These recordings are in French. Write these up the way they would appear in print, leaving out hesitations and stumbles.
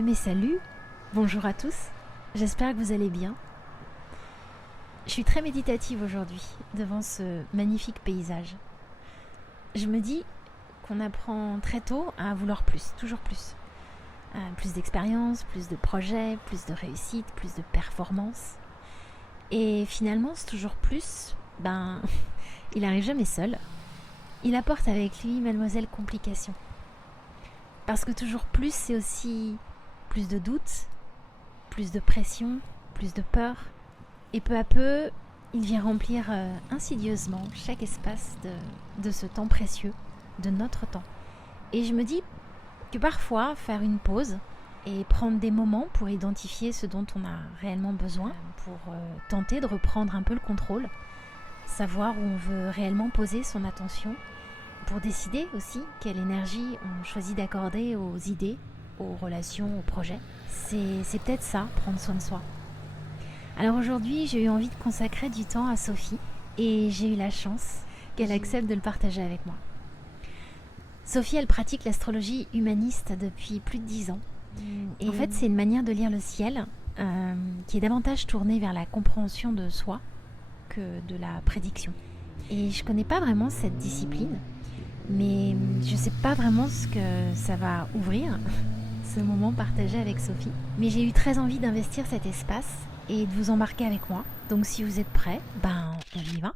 Mais salut, bonjour à tous, j'espère que vous allez bien. Je suis très méditative aujourd'hui devant ce magnifique paysage. Je me dis qu'on apprend très tôt à vouloir plus, toujours plus. Plus d'expérience, plus de projets, plus de réussite, plus de performance. Et finalement, ce toujours plus, il n'arrive jamais seul. Il apporte avec lui Mademoiselle Complication. Parce que toujours plus, c'est aussi plus de doutes, plus de pression, plus de peur. Et peu à peu, il vient remplir insidieusement chaque espace de ce temps précieux, de notre temps. Et je me dis que parfois, faire une pause et prendre des moments pour identifier ce dont on a réellement besoin, pour tenter de reprendre un peu le contrôle, savoir où on veut réellement poser son attention, pour décider aussi quelle énergie on choisit d'accorder aux idées, aux relations, aux projets. C'est peut-être ça, prendre soin de soi. Alors aujourd'hui, j'ai eu envie de consacrer du temps à Sophie et j'ai eu la chance qu'elle accepte de le partager avec moi. Sophie, elle pratique l'astrologie humaniste depuis plus de 10 ans. Et en fait, c'est une manière de lire le ciel qui est davantage tournée vers la compréhension de soi que de la prédiction. Et je connais pas vraiment cette discipline, mais je sais pas vraiment ce que ça va ouvrir, ce moment partagé avec Sophie. Mais j'ai eu très envie d'investir cet espace et de vous embarquer avec moi. Donc si vous êtes prêts, on y va.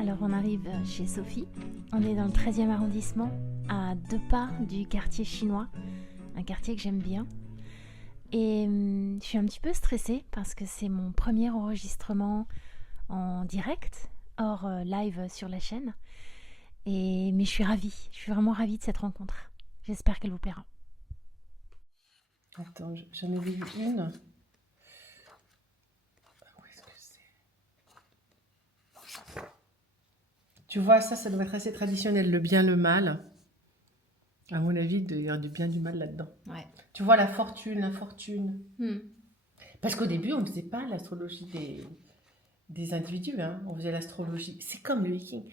Alors on arrive chez Sophie, on est dans le 13e arrondissement, à 2 pas du quartier chinois, un quartier que j'aime bien. Et je suis un petit peu stressée parce que c'est mon premier enregistrement en direct, hors live sur la chaîne. Mais je suis vraiment ravie de cette rencontre. J'espère qu'elle vous plaira. Attends, j'en ai vu une. Où est-ce que c'est? Tu vois, ça doit être assez traditionnel, le bien, le mal. À mon avis, il y a du bien, du mal là-dedans. Ouais. Tu vois, la fortune, l'infortune. Hmm. Parce qu'au début, on ne faisait pas l'astrologie des individus, hein. On faisait l'astrologie. C'est comme le viking.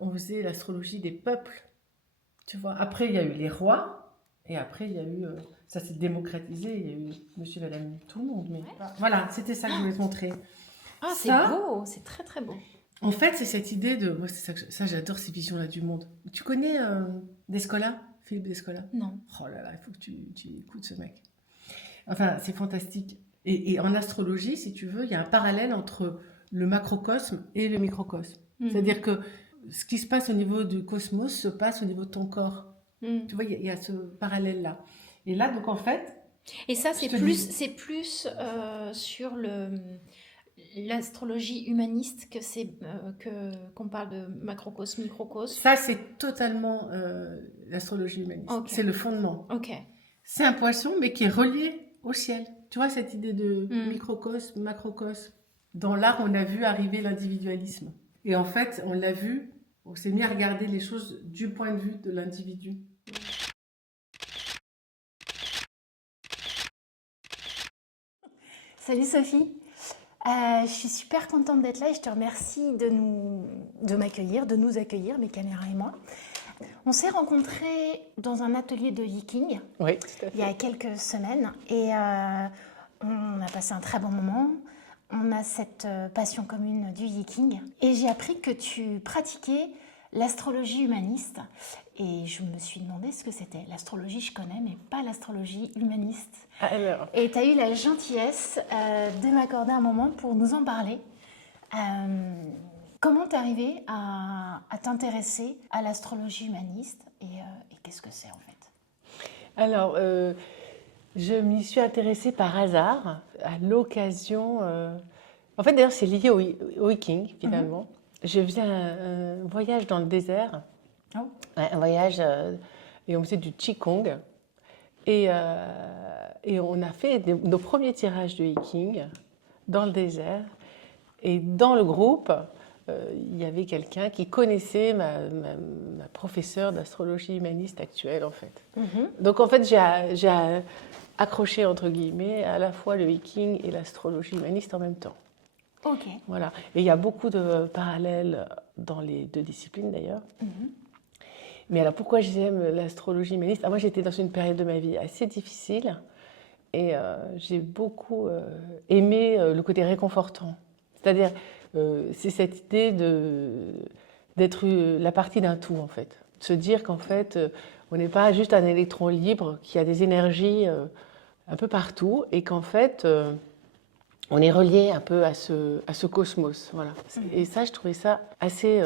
On faisait l'astrologie des peuples. Tu vois, après, il y a eu les rois. Et après, il y a eu. Ça s'est démocratisé. Il y a eu monsieur, madame, tout le monde. Mais voilà, c'était ça que je voulais te montrer. Ah, c'est Ça, beau, c'est très très beau. En fait, c'est cette idée de. Moi, c'est ça, ça j'adore ces visions-là du monde. Tu connais Descola, Philippe Descola? Non. Oh là là, il faut que tu écoutes ce mec. Enfin, c'est fantastique. Et en astrologie, si tu veux, il y a un parallèle entre le macrocosme et le microcosme. C'est-à-dire que ce qui se passe au niveau du cosmos se passe au niveau de ton corps. Tu vois, il y a ce parallèle-là. Et là, donc en fait, Et ça, je te dis- c'est plus sur l'astrologie humaniste qu'on parle de macrocosme, microcosme. ça, c'est totalement l'astrologie humaniste. Ok. C'est le fondement. Ok. C'est un poisson, mais qui est relié au ciel. Tu vois, cette idée de Mm. microcosme, macrocosme. Dans l'art, on a vu arriver l'individualisme. Et en fait, on l'a vu, on s'est mis à regarder les choses du point de vue de l'individu. Salut Sophie, je suis super contente d'être là et je te remercie de m'accueillir, de nous accueillir, mes caméras et moi. On s'est rencontrés dans un atelier de viking Oui, tout à il y a quelques semaines et on a passé un très bon moment. On a cette passion commune du viking et j'ai appris que tu pratiquais l'astrologie humaniste et je me suis demandé ce que c'était. L'astrologie, je connais, mais pas l'astrologie humaniste. Alors, Et tu as eu la gentillesse de m'accorder un moment pour nous en parler. Comment t'es arrivée à t'intéresser à l'astrologie humaniste et qu'est-ce que c'est en fait? Alors, je m'y suis intéressée par hasard, à l'occasion. En fait, d'ailleurs, c'est lié au hiking, finalement. Je faisais un voyage dans le désert. Oh. Ouais, un voyage, et on faisait du Qigong. Et on a fait nos premiers tirages de hiking dans le désert. Et dans le groupe, il y avait quelqu'un qui connaissait ma professeure d'astrologie humaniste actuelle, en fait. Donc, en fait, j'ai accroché, entre guillemets, à la fois le hiking et l'astrologie humaniste en même temps. Ok. Voilà. Et il y a beaucoup de parallèles dans les deux disciplines, d'ailleurs. Mais alors, pourquoi j'aime l'astrologie humaniste? Moi, j'étais dans une période de ma vie assez difficile et j'ai beaucoup aimé le côté réconfortant. C'est-à-dire, c'est cette idée d'être la partie d'un tout, en fait. De se dire qu'en fait, on n'est pas juste un électron libre, qu'il y a des énergies un peu partout et qu'en fait, on est relié un peu à ce cosmos. Voilà. Et ça, je trouvais ça assez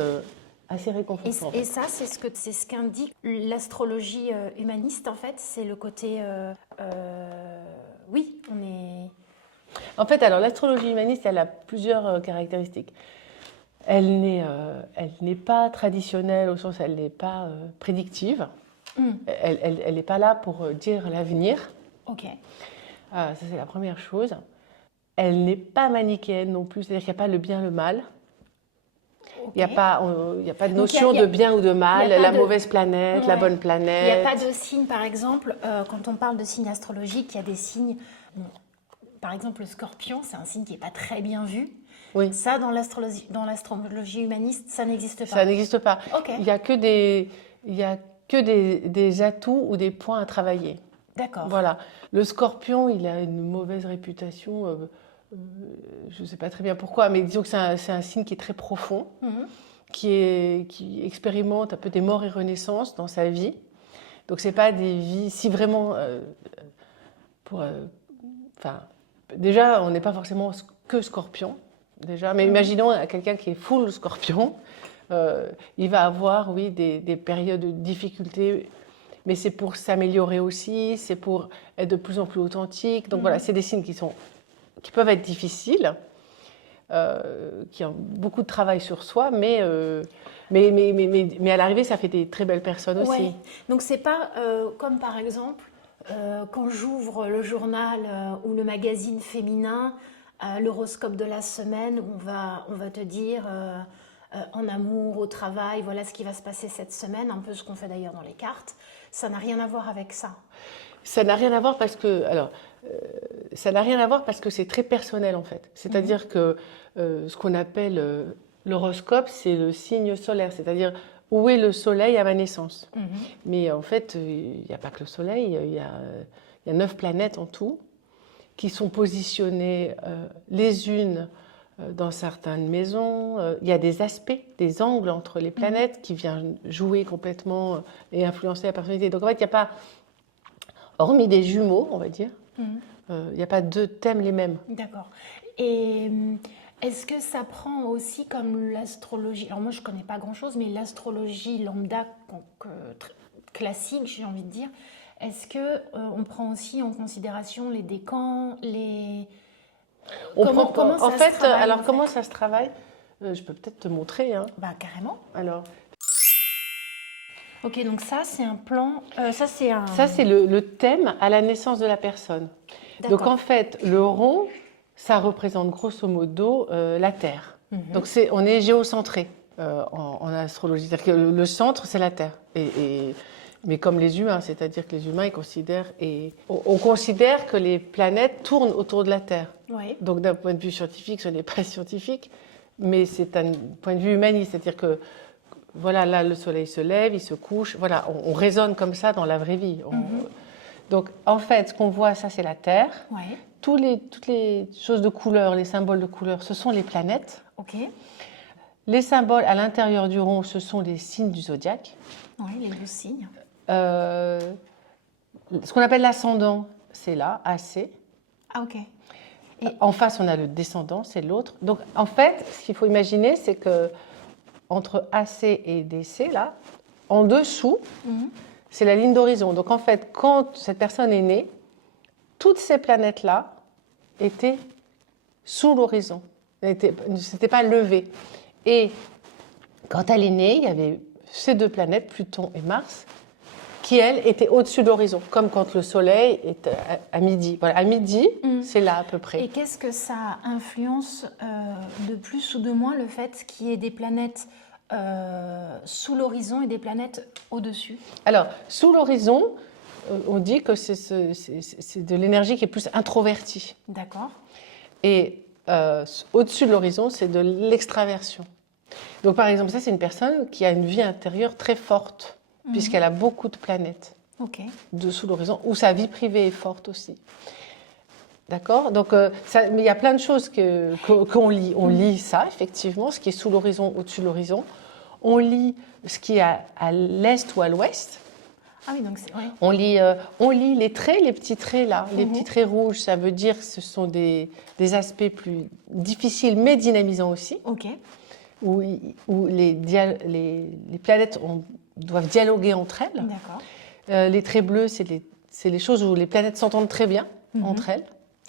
réconfortant. Et ça, c'est ce qu'indique l'astrologie humaniste en fait. C'est le côté, oui, on est. En fait, alors l'astrologie humaniste, elle a plusieurs caractéristiques. Elle n'est pas traditionnelle au sens, elle n'est pas prédictive. Elle n'est pas là pour dire l'avenir. Ok. Ça, c'est la première chose. Elle n'est pas manichéenne non plus, c'est-à-dire qu'il n'y a pas le bien, le mal. Il n'y a pas de notion de bien ou de mal, la mauvaise planète, la bonne planète. Il n'y a pas de signe, par exemple, quand on parle de signes astrologiques, il y a des signes. Par exemple, le scorpion, c'est un signe qui n'est pas très bien vu. Oui. Ça, dans l'astrologie humaniste, ça n'existe pas. Ça n'existe pas. Ok. Il n'y a que des atouts ou des points à travailler. D'accord. Voilà. Le scorpion, il a une mauvaise réputation. Je ne sais pas très bien pourquoi, mais disons que c'est un signe qui est très profond, qui expérimente un peu des morts et renaissances dans sa vie. Donc, ce n'est pas des vies, si vraiment, déjà, on n'est pas forcément que scorpion, déjà, mais imaginons quelqu'un qui est full scorpion, il va avoir, oui, des périodes de difficultés, mais c'est pour s'améliorer aussi, c'est pour être de plus en plus authentique. Donc voilà, c'est des signes qui peuvent être difficiles, qui ont beaucoup de travail sur soi, mais à l'arrivée, ça fait des très belles personnes aussi. Ouais. Donc c'est pas comme par exemple quand j'ouvre le journal ou le magazine féminin, l'horoscope de la semaine, où on va te dire en amour, au travail, voilà ce qui va se passer cette semaine, un peu ce qu'on fait d'ailleurs dans les cartes. Ça n'a rien à voir avec ça. Ça n'a rien à voir parce que, ça n'a rien à voir parce que c'est très personnel en fait. C'est-à-dire que ce qu'on appelle l'horoscope, c'est le signe solaire, c'est-à-dire où est le soleil à ma naissance. Mais en fait, il n'y a pas que le soleil, il y a 9 planètes en tout qui sont positionnées les unes dans certaines maisons. Il y a des aspects, des angles entre les planètes qui viennent jouer complètement et influencer la personnalité. Donc en fait, il n'y a pas, hormis des jumeaux, on va dire, il n'y a pas deux thèmes les mêmes. D'accord. Et est-ce que ça prend aussi comme l'astrologie, alors moi je ne connais pas grand-chose, mais l'astrologie lambda classique, j'ai envie de dire, est-ce qu'on prend aussi en considération les décans, les... Comment ça se travaille, comment ça se travaille je peux peut-être te montrer. Hein. Bah carrément. Alors, ok, donc ça c'est un plan, ça c'est un... ça c'est le thème à la naissance de la personne. D'accord. Donc en fait, le rond, ça représente grosso modo la Terre. Donc on est géocentré en astrologie. C'est-à-dire que le centre, c'est la Terre. Mais comme les humains, c'est-à-dire que les humains, ils considèrent... On considère que les planètes tournent autour de la Terre. Oui. Donc d'un point de vue scientifique, ce n'est pas scientifique, mais c'est un point de vue humaniste. C'est-à-dire que, voilà, là, le soleil se lève, il se couche. Voilà, on raisonne comme ça dans la vraie vie. Donc, en fait, ce qu'on voit, ça, c'est la Terre. Oui. Toutes les choses de couleur, les symboles de couleur, ce sont les planètes. Ok. Les symboles à l'intérieur du rond, ce sont les signes du zodiaque. Oui, les 12 signes. Ce qu'on appelle l'ascendant, c'est là, AC. Ah ok. En face, on a le descendant, c'est l'autre. Donc, en fait, ce qu'il faut imaginer, c'est que entre AC et DC, là, en dessous, c'est la ligne d'horizon. Donc, en fait, quand cette personne est née, toutes ces planètes-là étaient sous l'horizon. Ne s'étaient pas levées. Et quand elle est née, il y avait ces 2 planètes, Pluton et Mars, qui, elles, étaient au-dessus de l'horizon, comme quand le Soleil est à midi. Voilà, à midi, c'est là à peu près. Et qu'est-ce que ça influence de plus ou de moins le fait qu'il y ait des planètes sous l'horizon et des planètes au-dessus? Alors, sous l'horizon, on dit que c'est de l'énergie qui est plus introvertie. D'accord. Et au-dessus de l'horizon, c'est de l'extraversion. Donc, par exemple, ça, c'est une personne qui a une vie intérieure très forte, puisqu'elle a beaucoup de planètes dessous l'horizon, où sa vie privée est forte aussi. D'accord? Donc, mais il y a plein de choses qu'on lit. On lit ça, effectivement, ce qui est sous l'horizon, au-dessus de l'horizon. On lit ce qui est à l'est ou à l'ouest. Ah oui, donc c'est... Ouais. On lit les traits, les petits traits là, les petits traits rouges, ça veut dire que ce sont des aspects plus difficiles mais dynamisants aussi, Ok. où les planètes doivent dialoguer entre elles. D'accord. Les traits bleus, c'est les choses où les planètes s'entendent très bien entre elles.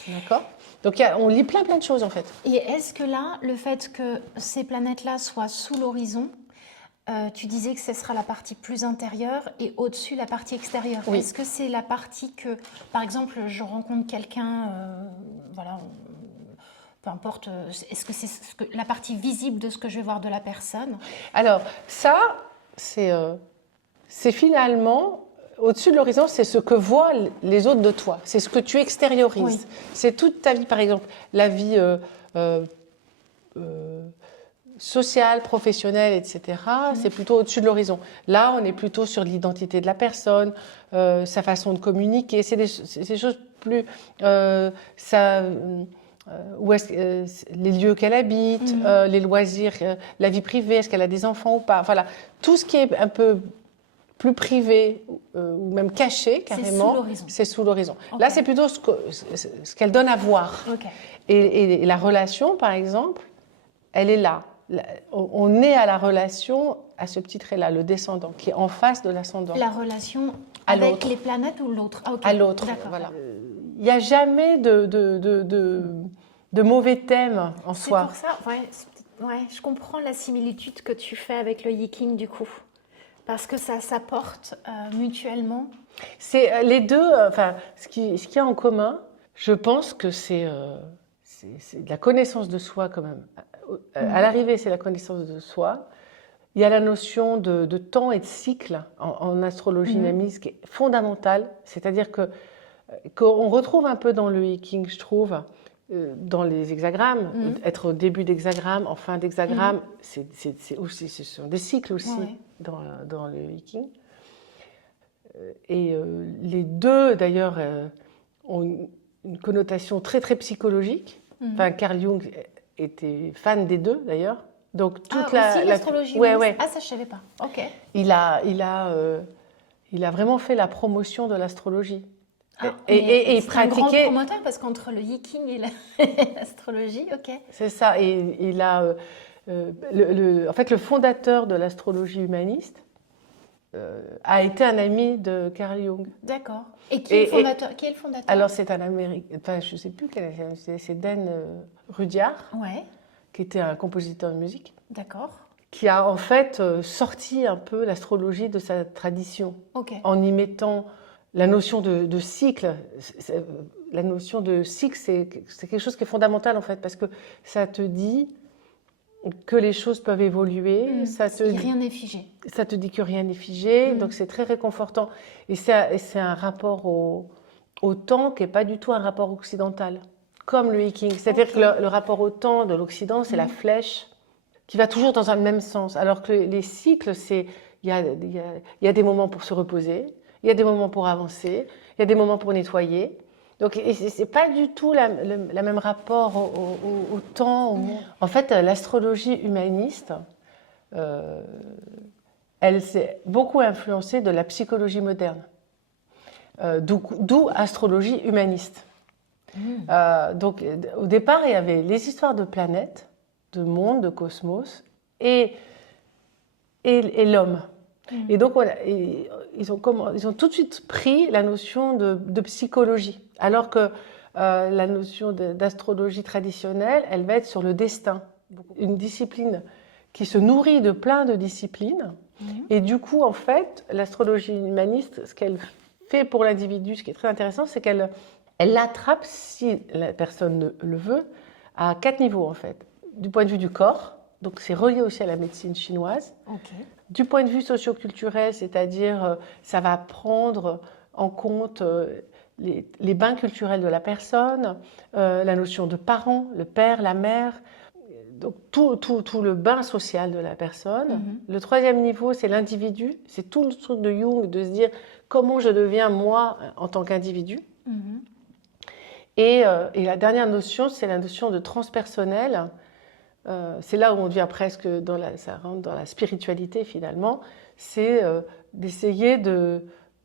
D'accord. Donc on lit plein de choses en fait. Et est-ce que là, le fait que ces planètes-là soient sous l'horizon, tu disais que ce sera la partie plus intérieure et au-dessus la partie extérieure. Oui. Est-ce que c'est la partie que, par exemple, je rencontre quelqu'un, voilà, peu importe, est-ce que c'est la partie visible de ce que je vais voir de la personne? Alors ça, c'est finalement, au-dessus de l'horizon, c'est ce que voient les autres de toi. C'est ce que tu extériorises. Oui. C'est toute ta vie, par exemple, la vie sociale, professionnelle, etc. C'est plutôt au-dessus de l'horizon. Là, on est plutôt sur l'identité de la personne, sa façon de communiquer. C'est des choses plus... où les lieux qu'elle habite, les loisirs, la vie privée, est-ce qu'elle a des enfants ou pas. Voilà, tout ce qui est un peu plus privé ou même caché, carrément, c'est sous l'horizon. Okay. Là, c'est plutôt ce qu'elle donne à voir. Okay. Et la relation, par exemple, elle est là. On est à la relation, à ce petit trait-là, le descendant, qui est en face de l'ascendant. La relation avec les planètes ou l'autre? Ah, okay. À l'autre, voilà. Il n'y a jamais de mauvais thème en soi. C'est pour ça, ouais, je comprends la similitude que tu fais avec le Yiking du coup. Parce que ça s'apporte mutuellement. C'est les deux, ce qu'il y a en commun, je pense que c'est de la connaissance de soi quand même. À l'arrivée, c'est la connaissance de soi. il y a la notion de temps et de cycle en astrologie dynamique qui est fondamentale. C'est-à-dire qu'on retrouve un peu dans le Yiking, je trouve, dans les hexagrammes, être au début d'hexagramme, en fin d'hexagramme, ce sont des cycles aussi dans le Yiking. Et les deux, d'ailleurs, ont une connotation très, très psychologique. Enfin, Carl Jung était fan des deux, d'ailleurs. Donc, toute l'astrologie. Ouais. Ah, ça, je savais pas. Ok. Il a vraiment fait la promotion de l'astrologie. Et il pratiquait. Un grand pratiquait. promoteur parce qu'entre le Yiking et l'astrologie, ok. C'est ça. Et il a. En fait, le fondateur de l'astrologie humaniste a été un ami de Carl Jung. D'accord. Et qui est le fondateur? Alors, c'est un Américain. Enfin, je ne sais plus quel est. C'est Dan Rudyard. Ouais. Qui était un compositeur de musique. D'accord. Qui a en fait sorti un peu l'astrologie de sa tradition. En y mettant la notion de cycle. La notion de cycle, c'est quelque chose qui est fondamental en fait, parce que ça te dit que les choses peuvent évoluer. Rien n'est figé. Ça te dit que rien n'est figé, donc c'est très réconfortant. Et c'est un rapport au temps qui n'est pas du tout un rapport occidental. Comme le Yiking. C'est-à-dire que le rapport au temps de l'Occident, c'est la flèche qui va toujours dans un même sens. Alors que les cycles, il y a des moments pour se reposer, il y a des moments pour avancer, il y a des moments pour nettoyer. Donc, ce n'est pas du tout la même rapport au temps. En fait, l'astrologie humaniste, elle s'est beaucoup influencée de la psychologie moderne. D'où astrologie humaniste. Donc, au départ, il y avait les histoires de planètes, de monde, de cosmos, et l'homme. Et donc, ils ont tout de suite pris la notion de psychologie, alors que la notion d'astrologie traditionnelle, elle va être sur le destin. Une discipline qui se nourrit de plein de disciplines. Et du coup, en fait, l'astrologie humaniste, ce qu'elle fait pour l'individu, ce qui est très intéressant, c'est qu'elle l'attrape, si la personne le veut, à 4 niveaux en fait. Du point de vue du corps, donc c'est relié aussi à la médecine chinoise. Du point de vue socio-culturel, c'est-à-dire ça va prendre en compte les bains culturels de la personne, la notion de parents, le père, la mère, donc tout le bain social de la personne. Le troisième niveau, c'est l'individu, c'est tout le truc de Jung, de se dire comment je deviens moi en tant qu'individu. Et la dernière notion, c'est la notion de transpersonnel. C'est là où on devient presque, ça rentre dans la spiritualité finalement. C'est d'essayer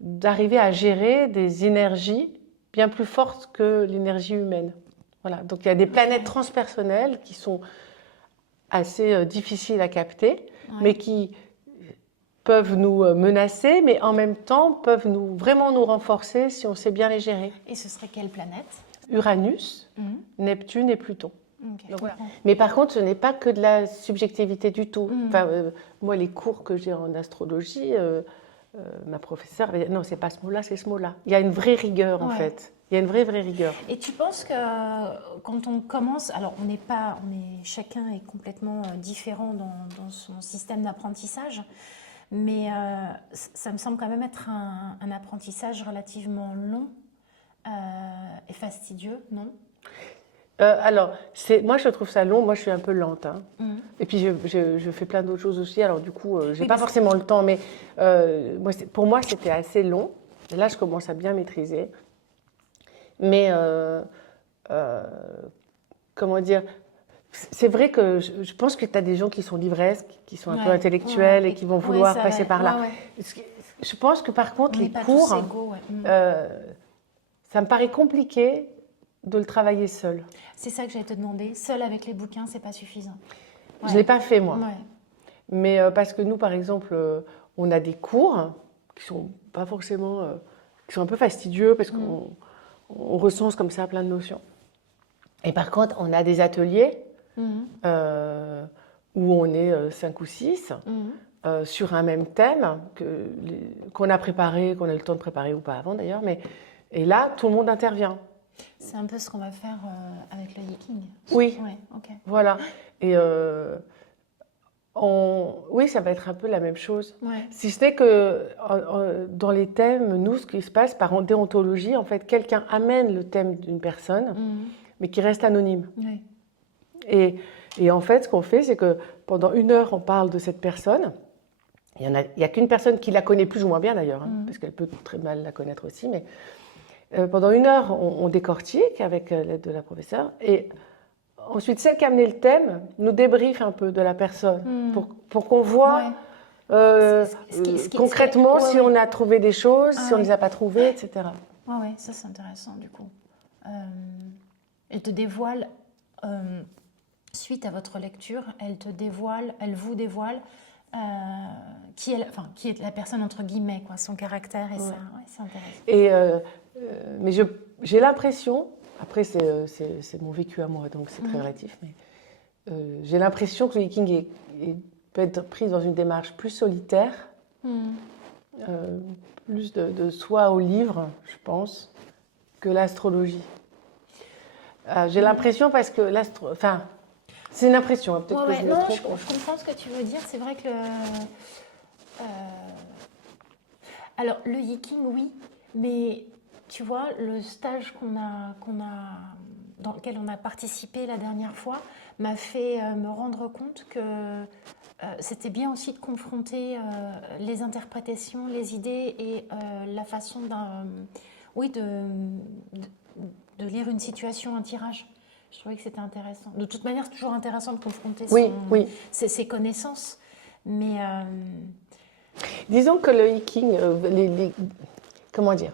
d'arriver à gérer des énergies bien plus fortes que l'énergie humaine. Voilà. Donc il y a des planètes transpersonnelles qui sont assez difficiles à capter, mais qui peuvent nous menacer, mais en même temps peuvent vraiment nous renforcer si on sait bien les gérer. Et ce serait quelle planète? Uranus, Neptune et Pluton. Donc, voilà. Mais par contre, ce n'est pas que de la subjectivité du tout. Enfin, moi, les cours que j'ai en astrologie, ma professeure avait dit non, c'est pas ce mot-là, c'est ce mot-là. Il y a une vraie rigueur en fait. Il y a une vraie rigueur. Et tu penses que quand on commence, alors chacun est complètement différent dans son système d'apprentissage, mais ça me semble quand même être un apprentissage relativement long et fastidieux, non? Alors, moi je trouve ça long, moi je suis un peu lente. Hein. Et puis je fais plein d'autres choses aussi, alors du coup, j'ai pas forcément le temps, mais pour moi c'était assez long. Et là, je commence à bien maîtriser. Mais, comment dire, c'est vrai que je pense que tu as des gens qui sont livresques, qui sont un peu intellectuels et qui vont vouloir passer par là. Je pense que par contre, les cours, ça me paraît compliqué de le travailler seul. C'est ça que j'allais te demander. Seul avec les bouquins, c'est pas suffisant. Je ne l'ai pas fait, moi. Mais parce que nous, par exemple, on a des cours qui sont pas forcément... qui sont un peu fastidieux parce qu'on recense comme ça plein de notions. Et par contre, on a des ateliers où on est 5 ou 6 sur un même thème qu'on a préparé, qu'on a eu le temps de préparer ou pas avant d'ailleurs. Et là, tout le monde intervient. C'est un peu ce qu'on va faire avec le Yiking. Oui, voilà. Et Oui, ça va être un peu la même chose. Ouais. Si ce n'est que dans les thèmes, nous, ce qui se passe par déontologie, en fait, quelqu'un amène le thème d'une personne, mais qui reste anonyme. Ouais. Et en fait, ce qu'on fait, c'est que pendant 1 heure, on parle de cette personne. Il y a qu'une personne qui la connaît plus ou moins bien d'ailleurs, parce qu'elle peut très mal la connaître aussi, mais pendant 1 heure, on décortique avec l'aide de la professeure. Et ensuite, celle qui a amené le thème nous débriefe un peu de la personne pour qu'on voit concrètement si on a trouvé des choses, si on ne les a pas trouvées, etc. Ouais, ça c'est intéressant du coup. Elle te dévoile, suite à votre lecture, elle vous dévoile qui est la personne entre guillemets, quoi, son caractère et ça, c'est intéressant. Mais j'ai l'impression, après c'est mon vécu à moi, donc c'est très relatif, mais j'ai l'impression que le Viking peut être pris dans une démarche plus solitaire, plus de soi au livre, je pense, que l'astrologie. J'ai l'impression parce que c'est une impression, peut-être que je me trompe. Je comprends ce que tu veux dire. C'est vrai que alors le Yiking, oui, mais tu vois, le stage dans lequel on a participé la dernière fois m'a fait me rendre compte que c'était bien aussi de confronter les interprétations, les idées et la façon de lire une situation, un tirage. Je trouvais que c'était intéressant. De toute manière, c'est toujours intéressant de confronter ses connaissances. Mais disons que le Yiking, comment dire,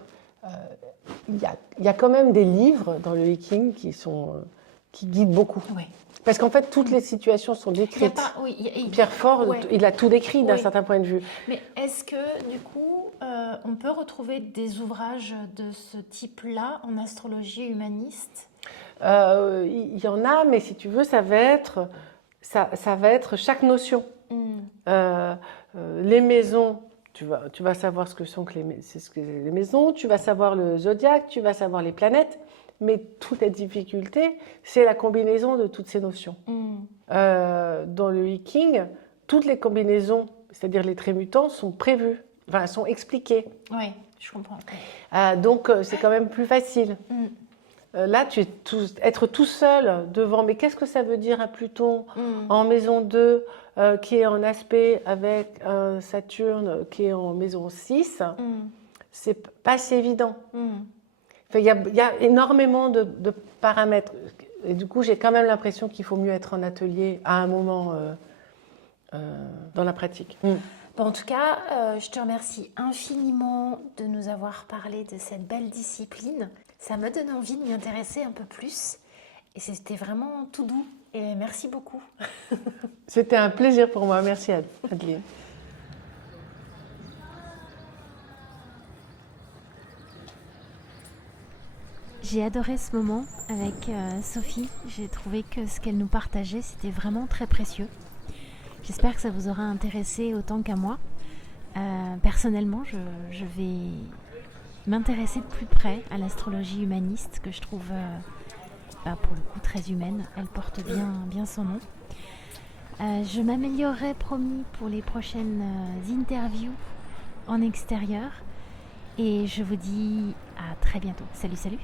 il y a quand même des livres dans le Yiking qui guident beaucoup. Oui. Parce qu'en fait, toutes les situations sont décrites. Pierre Fort, il a tout décrit d'un certain point de vue. Mais est-ce que, du coup, on peut retrouver des ouvrages de ce type-là en astrologie humaniste ? Il y en a, mais si tu veux, ça va être chaque notion. Les maisons, tu vas savoir ce que sont les maisons, tu vas savoir le zodiaque, tu vas savoir les planètes, mais toute la difficulté, c'est la combinaison de toutes ces notions. Dans le Yiking, toutes les combinaisons, c'est-à-dire les traits mutants, sont prévues, sont expliquées. Oui, je comprends. Donc, c'est quand même plus facile. Là, être tout seul devant, mais qu'est-ce que ça veut dire à Pluton en maison 2, qui est en aspect avec un Saturne qui est en maison 6, c'est pas si évident. Il y a énormément de paramètres. Et du coup, j'ai quand même l'impression qu'il faut mieux être en atelier à un moment dans la pratique. Bon, en tout cas, je te remercie infiniment de nous avoir parlé de cette belle discipline. Ça m'a donné envie de m'y intéresser un peu plus. Et c'était vraiment tout doux. Et merci beaucoup. C'était un plaisir pour moi. Merci, Adeline. J'ai adoré ce moment avec Sophie. J'ai trouvé que ce qu'elle nous partageait, c'était vraiment très précieux. J'espère que ça vous aura intéressé autant qu'à moi. Personnellement, je vais m'intéresser de plus près à l'astrologie humaniste, que je trouve pour le coup très humaine. Elle porte bien son nom. Je m'améliorerai, promis, pour les prochaines interviews en extérieur. Et je vous dis à très bientôt. Salut, salut!